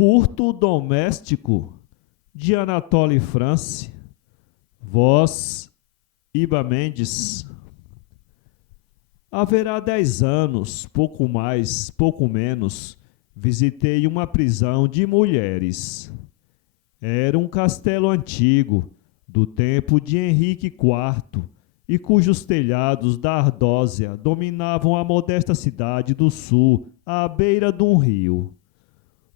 Furto doméstico de Anatole France. Voz Iba Mendes. Haverá 10 anos, pouco mais, pouco menos, visitei uma prisão de mulheres. Era um castelo antigo, do tempo de Henrique IV, e cujos telhados da Ardósia dominavam a modesta cidade do sul, à beira de um rio.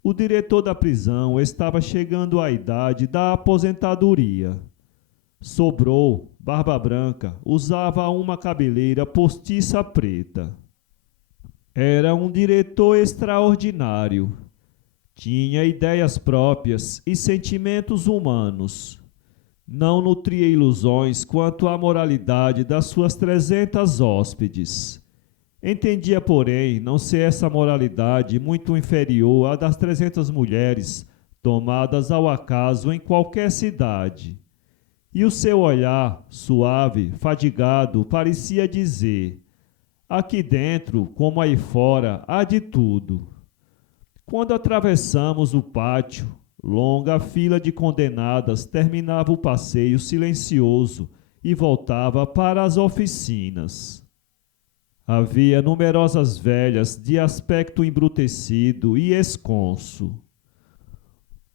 O diretor da prisão estava chegando à idade da aposentadoria. Sobrou, barba branca, usava uma cabeleira postiça preta. Era um diretor extraordinário. Tinha ideias próprias e sentimentos humanos. Não nutria ilusões quanto à moralidade das suas 300 hóspedes. Entendia, porém, não ser essa moralidade muito inferior à das 300 mulheres tomadas ao acaso em qualquer cidade. E o seu olhar, suave, fadigado, parecia dizer: aqui dentro, como aí fora, há de tudo. Quando atravessamos o pátio, longa fila de condenadas terminava o passeio silencioso e voltava para as oficinas. Havia numerosas velhas de aspecto embrutecido e esconso.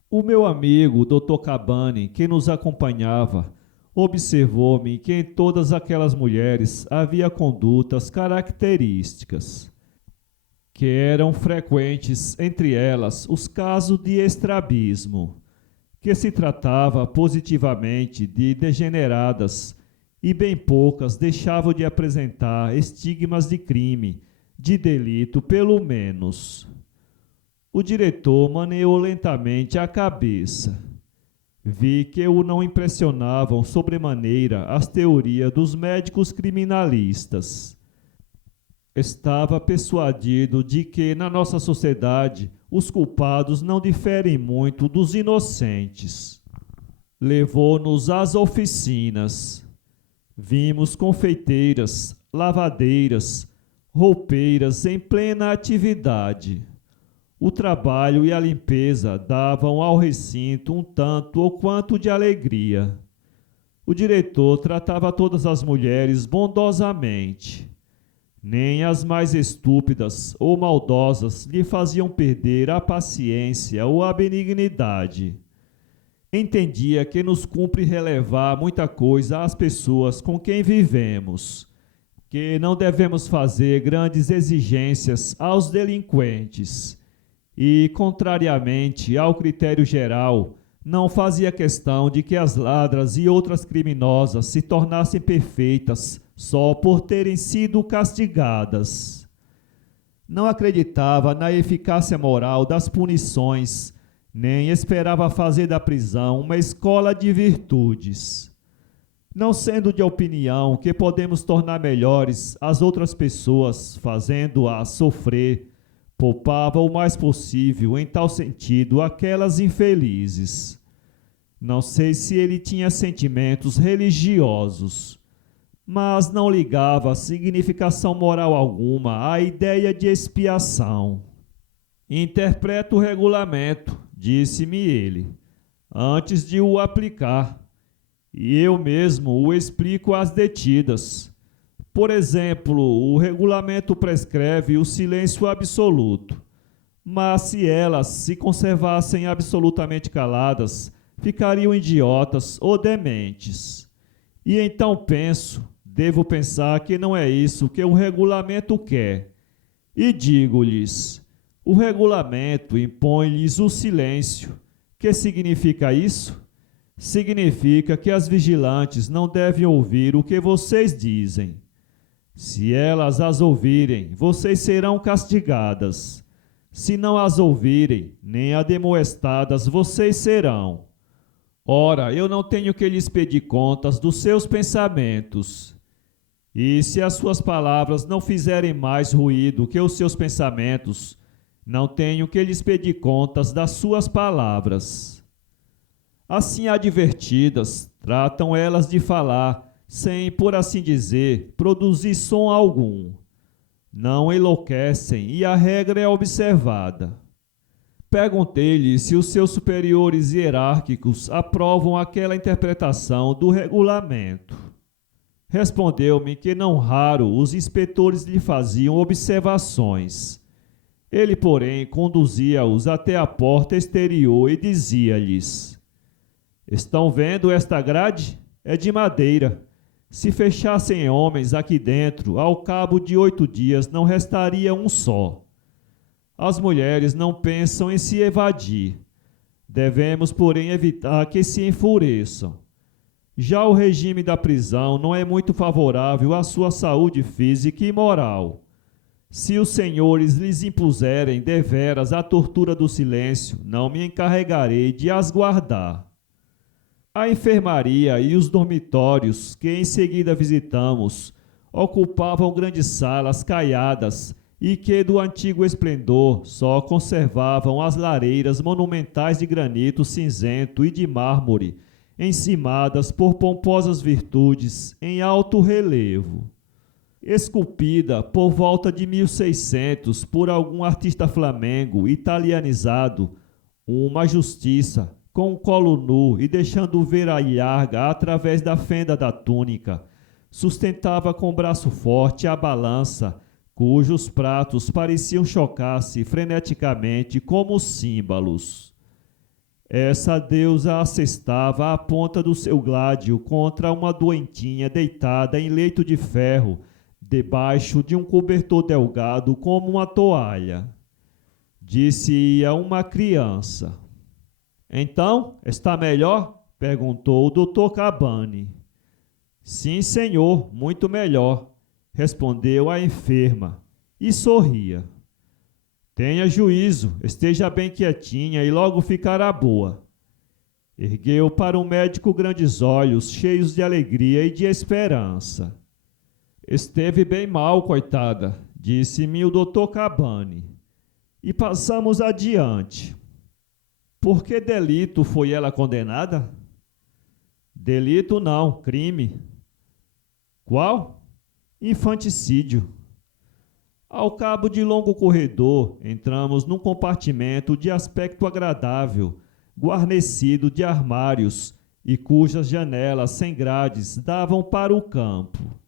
O meu amigo, Dr. Cabane, que nos acompanhava, observou-me que em todas aquelas mulheres havia condutas características, que eram frequentes entre elas os casos de estrabismo, que se tratava positivamente de degeneradas, e bem poucas deixavam de apresentar estigmas de crime, de delito pelo menos. O diretor maneou lentamente a cabeça. Vi que o não impressionavam sobremaneira as teorias dos médicos criminalistas. Estava persuadido de que, na nossa sociedade, os culpados não diferem muito dos inocentes. Levou-nos às oficinas. Vimos confeiteiras, lavadeiras, roupeiras em plena atividade. O trabalho e a limpeza davam ao recinto um tanto ou quanto de alegria. O diretor tratava todas as mulheres bondosamente. Nem as mais estúpidas ou maldosas lhe faziam perder a paciência ou a benignidade. Entendia que nos cumpre relevar muita coisa às pessoas com quem vivemos, que não devemos fazer grandes exigências aos delinquentes e, contrariamente ao critério geral, não fazia questão de que as ladras e outras criminosas se tornassem perfeitas só por terem sido castigadas. Não acreditava na eficácia moral das punições, nem esperava fazer da prisão uma escola de virtudes. Não sendo de opinião que podemos tornar melhores as outras pessoas fazendo-as sofrer, poupava o mais possível em tal sentido aquelas infelizes. Não sei se ele tinha sentimentos religiosos, mas não ligava significação moral alguma à ideia de expiação. Interpreta o regulamento, disse-me ele, antes de o aplicar, e eu mesmo o explico às detidas. Por exemplo, o regulamento prescreve o silêncio absoluto, mas se elas se conservassem absolutamente caladas, ficariam idiotas ou dementes. E então devo pensar que não é isso que o regulamento quer. E digo-lhes: o regulamento impõe-lhes o silêncio. Que significa isso? Significa que as vigilantes não devem ouvir o que vocês dizem. Se elas as ouvirem, vocês serão castigadas. Se não as ouvirem, nem ademoestadas vocês serão. Ora, eu não tenho que lhes pedir contas dos seus pensamentos. E se as suas palavras não fizerem mais ruído que os seus pensamentos, não tenho que lhes pedir contas das suas palavras. Assim advertidas, tratam elas de falar, sem, por assim dizer, produzir som algum. Não enlouquecem e a regra é observada. Perguntei-lhe se os seus superiores hierárquicos aprovam aquela interpretação do regulamento. Respondeu-me que não raro os inspetores lhe faziam observações. Ele, porém, conduzia-os até a porta exterior e dizia-lhes: estão vendo esta grade? É de madeira. Se fechassem homens aqui dentro, ao cabo de 8 dias não restaria um só. As mulheres não pensam em se evadir. Devemos, porém, evitar que se enfureçam. Já o regime da prisão não é muito favorável à sua saúde física e moral. Se os senhores lhes impuserem deveras a tortura do silêncio, não me encarregarei de as guardar. A enfermaria e os dormitórios, que em seguida visitamos, ocupavam grandes salas caiadas e que do antigo esplendor só conservavam as lareiras monumentais de granito cinzento e de mármore, encimadas por pomposas virtudes em alto relevo. Esculpida por volta de 1600 por algum artista flamengo italianizado, uma justiça, com o colo nu e deixando ver a ilharga através da fenda da túnica, sustentava com o braço forte a balança, cujos pratos pareciam chocar-se freneticamente como símbolos. Essa deusa assestava a ponta do seu gládio contra uma doentinha deitada em leito de ferro, debaixo de um cobertor delgado como uma toalha. Disse-a uma criança. Então, está melhor? Perguntou o Dr. Cabani. Sim, senhor, muito melhor, respondeu a enferma, e sorria. Tenha juízo, esteja bem quietinha e logo ficará boa. Ergueu para o médico grandes olhos, cheios de alegria e de esperança. Esteve bem mal, coitada, disse-me o Dr. Cabani. E passamos adiante. Por que delito foi ela condenada? Delito não, crime. Qual? Infanticídio. Ao cabo de longo corredor, entramos num compartimento de aspecto agradável, guarnecido de armários e cujas janelas sem grades davam para o campo.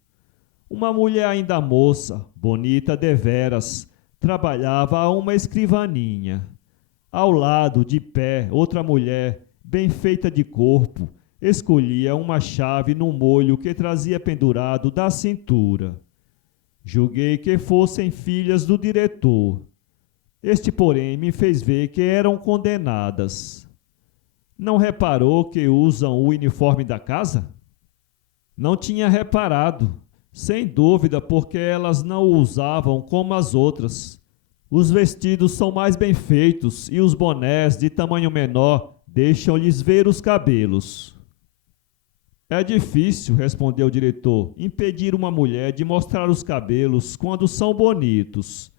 Uma mulher ainda moça, bonita deveras, trabalhava a uma escrivaninha. Ao lado, de pé, outra mulher, bem feita de corpo, escolhia uma chave num molho que trazia pendurado da cintura. Julguei que fossem filhas do diretor. Este, porém, me fez ver que eram condenadas. Não reparou que usam o uniforme da casa? Não tinha reparado, sem dúvida, porque elas não o usavam como as outras. Os vestidos são mais bem feitos e os bonés, de tamanho menor, deixam-lhes ver os cabelos. É difícil, respondeu o diretor, impedir uma mulher de mostrar os cabelos quando são bonitos.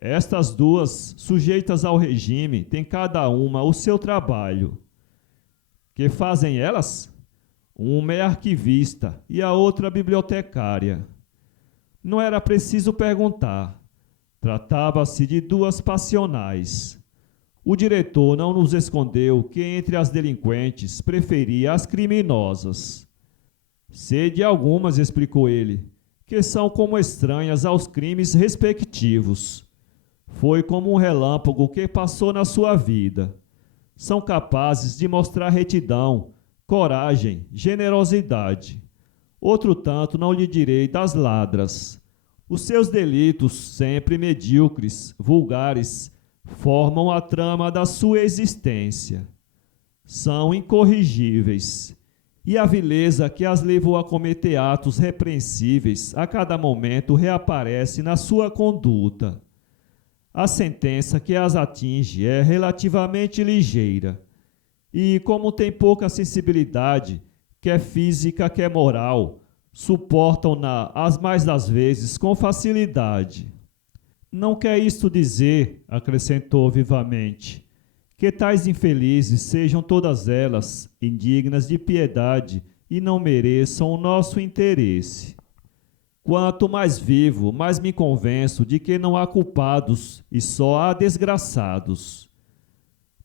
Estas duas, sujeitas ao regime, têm cada uma o seu trabalho. Que fazem elas? Uma é arquivista e a outra bibliotecária. Não era preciso perguntar. Tratava-se de duas passionais. O diretor não nos escondeu que entre as delinquentes preferia as criminosas. Sei de algumas, explicou ele, que são como estranhas aos crimes respectivos. Foi como um relâmpago que passou na sua vida. São capazes de mostrar retidão, coragem, generosidade. Outro tanto não lhe direi das ladras. Os seus delitos, sempre medíocres, vulgares, formam a trama da sua existência. São incorrigíveis, e a vileza que as levou a cometer atos repreensíveis a cada momento reaparece na sua conduta. A sentença que as atinge é relativamente ligeira, e como tem pouca sensibilidade, quer física, quer moral, suportam-na as mais das vezes com facilidade. Não quer isto dizer, acrescentou vivamente, que tais infelizes sejam todas elas indignas de piedade e não mereçam o nosso interesse. Quanto mais vivo, mais me convenço de que não há culpados e só há desgraçados.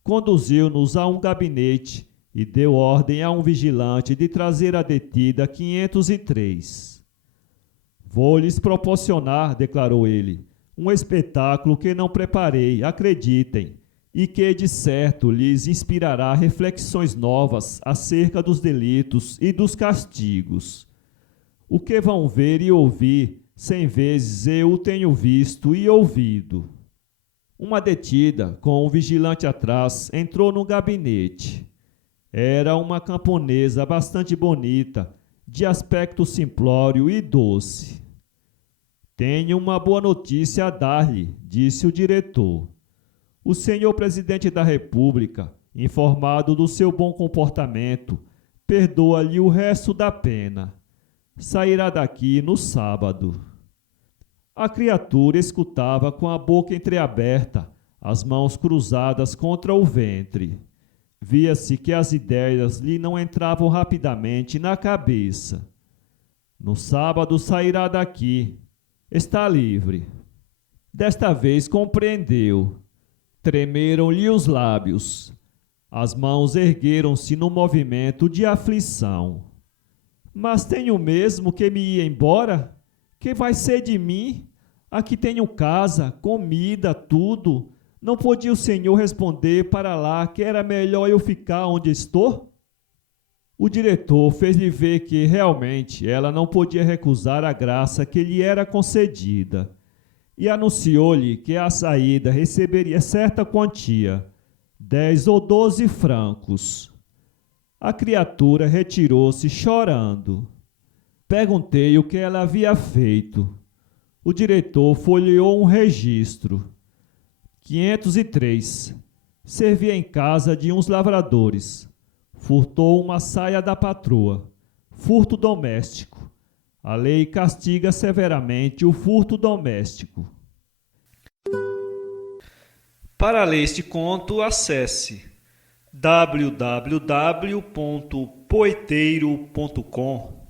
conduziu-nos a um gabinete e deu ordem a um vigilante de trazer a detida 503. Vou lhes proporcionar, declarou ele, um espetáculo que não preparei, acreditem, e que de certo lhes inspirará reflexões novas acerca dos delitos e dos castigos. O que vão ver e ouvir, 100 vezes eu o tenho visto e ouvido. Uma detida, com um vigilante atrás, entrou no gabinete. Era uma camponesa bastante bonita, de aspecto simplório e doce. Tenho uma boa notícia a dar-lhe, disse o diretor. O senhor presidente da República, informado do seu bom comportamento, perdoa-lhe o resto da pena. Sairá daqui no sábado. A criatura escutava com a boca entreaberta, as mãos cruzadas contra o ventre. Via-se que as ideias lhe não entravam rapidamente na cabeça. No sábado sairá daqui. Está livre. Desta vez compreendeu. Tremeram-lhe os lábios. As mãos ergueram-se no movimento de aflição. Mas tenho mesmo que me ir embora? Que vai ser de mim? Aqui tenho casa, comida, tudo. Não podia o senhor responder para lá que era melhor eu ficar onde estou? O diretor fez-lhe ver que, realmente, ela não podia recusar a graça que lhe era concedida, e anunciou-lhe que à saída receberia certa quantia, 10 ou 12 francos. A criatura retirou-se chorando. Perguntei o que ela havia feito. O diretor folheou um registro. 503. Servia em casa de uns lavradores. Furtou uma saia da patroa. Furto doméstico. A lei castiga severamente o furto doméstico. Para ler este conto, acesse www.poeteiro.com